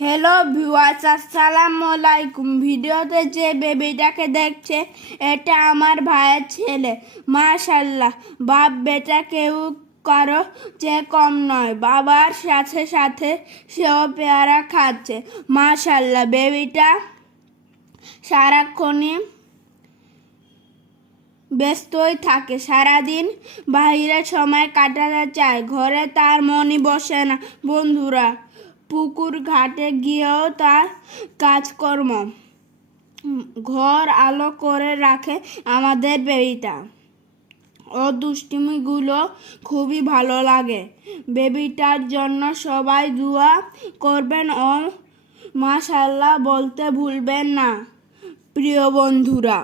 Hello viewers, আসসালামু আলাইকুম। ভিডিওতে যে বেবিটাকে দেখছে এটা আমার ভাইয়ের ছেলে। মাশাআল্লাহ, বাপ বেটা কেউ কারো চেয়ে কম নয়। বাবার সাথে সাথে সেও পেয়ারা খাচ্ছে। মাশাআল্লাহ, বেবিটা সারাক্ষণই ব্যস্তই থাকে, সারাদিন বাইরে সময় কাটাতে চায়, ঘরে তার মনই বসে না। বন্ধুরা, পুকুর ঘাটে গিয়েও তার কাজকর্ম, ঘর আলো করে রাখে আমাদের বেবিটা। ও দুষ্টুমিগুলো খুবই ভালো লাগে। বেবিটার জন্য সবাই দোয়া করবেন ও মাশাআল্লাহ বলতে ভুলবেন না প্রিয় বন্ধুরা।